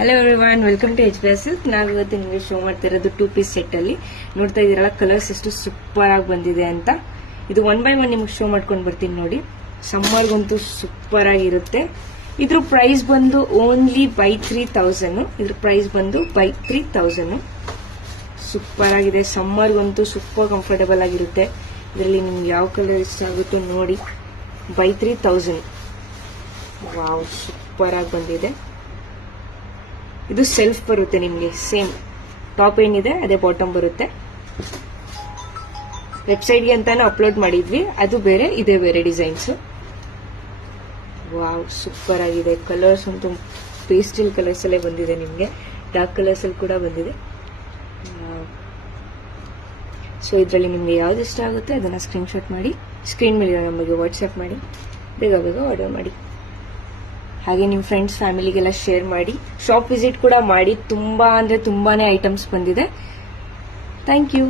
Hello everyone, welcome to HBS Silk. ನಾವು ಇವತ್ತು ನಿಮಗೆ ಶೋ ಮಾಡ್ತಿರೋದು 2 ಪೀಸ್ ಸೆಟ್ ಅಲ್ಲಿ. ನೋಡ್ತಾ ಇದೀರಲ್ಲ, ಕಲರ್ಸ್ ಎಷ್ಟು ಸೂಪರ್ ಆಗಿ ಬಂದಿದೆ ಅಂತ. ಇದು 1 by 1 ನಿಮ್ಗೆ ಶೋ ಮಾಡ್ಕೊಂಡು ಬರ್ತೀನಿ ನೋಡಿ. ಸಮ್ಮರ್ಗಂತೂ ಸೂಪರ್ ಆಗಿರುತ್ತೆ. ಇದ್ರ ಪ್ರೈಸ್ ಬಂದು ಓನ್ಲಿ ಬೈ 3000. ಇದ್ರ ಪ್ರೈಸ್ ಬಂದು ಬೈ 3000. ಸೂಪರ್ ಆಗಿದೆ. ಸಮ್ಮರ್ಗಂತೂ ಸೂಪರ್ ಕಂಫರ್ಟಬಲ್ ಆಗಿರುತ್ತೆ. ಇದರಲ್ಲಿ ನಿಮ್ಗೆ ಯಾವ ಕಲರ್ ಇಷ್ಟ ಆಗುತ್ತೋ ನೋಡಿ. ಬೈ 3000. ವಾವ್, ಸೂಪರ್ ಆಗಿ ಬಂದಿದೆ. ಇದು ಸೆಲ್ಫ್ ಬರುತ್ತೆ ನಿಮಗೆ. ಸೇಮ್ ಟಾಪ್ ಏನಿದೆ ಅದೇ ಬಾಟಮ್ ಬರುತ್ತೆ. ವೆಬ್ಸೈಟ್ಗೆ ಅಂತಾನು ಅಪ್ಲೋಡ್ ಮಾಡಿದ್ವಿ, ಅದು ಬೇರೆ ಇದೇ ಬೇರೆ ಡಿಸೈನ್ಸ್. ವಾವ್, ಸೂಪರ್ ಆಗಿದೆ. ಕಲರ್ಸ್ ಅಂತೂ ಪೇಸ್ಟಲ್ ಕಲರ್ಸ್ ಅಲ್ಲೇ ಬಂದಿದೆ. ನಿಮಗೆ ಡಾರ್ಕ್ ಕಲರ್ಸ್ ಅಲ್ಲಿ ಕೂಡ ಬಂದಿದೆ. ಸೊ ಇದರಲ್ಲಿ ನಿಮ್ಗೆ ಯಾವ್ದು ಇಷ್ಟ ಆಗುತ್ತೆ ಅದನ್ನ ಸ್ಕ್ರೀನ್ಶಾಟ್ ಮಾಡಿ ಸ್ಕ್ರೀನ್ ಮೇಲೆ ನಮಗೆ ವಾಟ್ಸ್ಆಪ್ ಮಾಡಿ ಬೇಗ ಬೇಗ ಆರ್ಡರ್ ಮಾಡಿ. ಹಾಗೆ ನಿಮ್ಮ ಫ್ರೆಂಡ್ಸ್ ಫ್ಯಾಮಿಲಿಗೆಲ್ಲ ಶೇರ್ ಮಾಡಿ. ಶಾಪ್ ವಿಸಿಟ್ ಕೂಡ ಮಾಡಿ. ತುಂಬಾ ಅಂದ್ರೆ ತುಂಬಾನೇ ಐಟಮ್ಸ್ ಬಂದಿದೆ. Thank you.